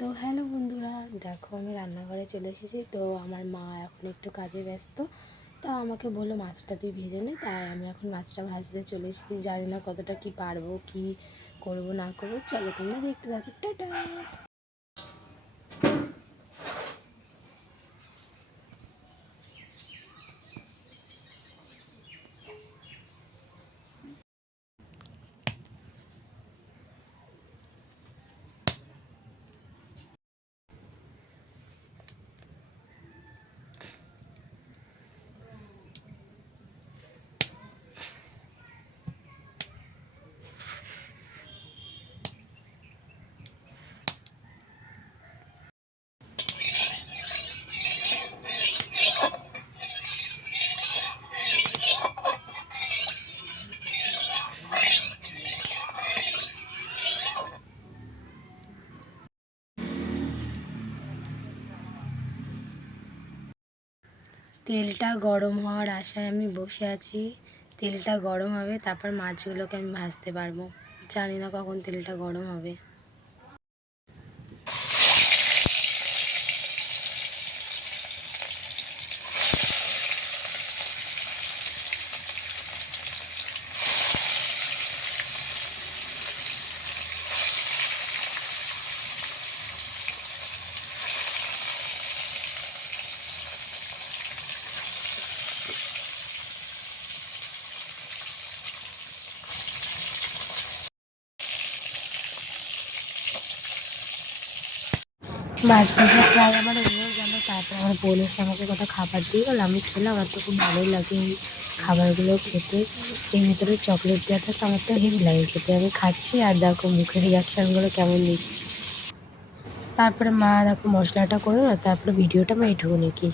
তো হ্যালো বন্ধুরা, দেখো আমি রান্নাঘরে চলে এসেছি। তো আমার মা এখন একটু কাজে ব্যস্ত, তা আমাকে বললো মাছটা তুই ভেজে নে। তাই আমি এখন মাছটা ভাজতে চলে এসেছি। জানি না কতটা কি পারবো, কি করব না করবো, চলো তোমরা দেখতে থাকো। টাটা। তেলটা গরম হওয়ার আশায় আমি বসে আছি। তেলটা গরম হবে, তারপর মাছগুলোকে আমি ভাজতে পারবো। জানি না কখন তেলটা গরম হবে। মাছ ভাজা প্রায় আমার হয়ে গেল। তারপর আমার বোন এসে আমাকে কটা খাবার দিয়ে গেল, আমি খেলাম। আমার তো খুব ভালোই লাগে এই খাবারগুলো খেতে। এর ভিতরে চকলেট দেওয়া থাকে, আমার তো হেভি লাগে খেতে। আমি খাচ্ছি আর দেখো মুখের রিয়াকশানগুলো কেমন দিচ্ছে। তারপরে মা দেখো মশলাটা করো না, তারপরে ভিডিওটা আমি এইটুকু নাকি।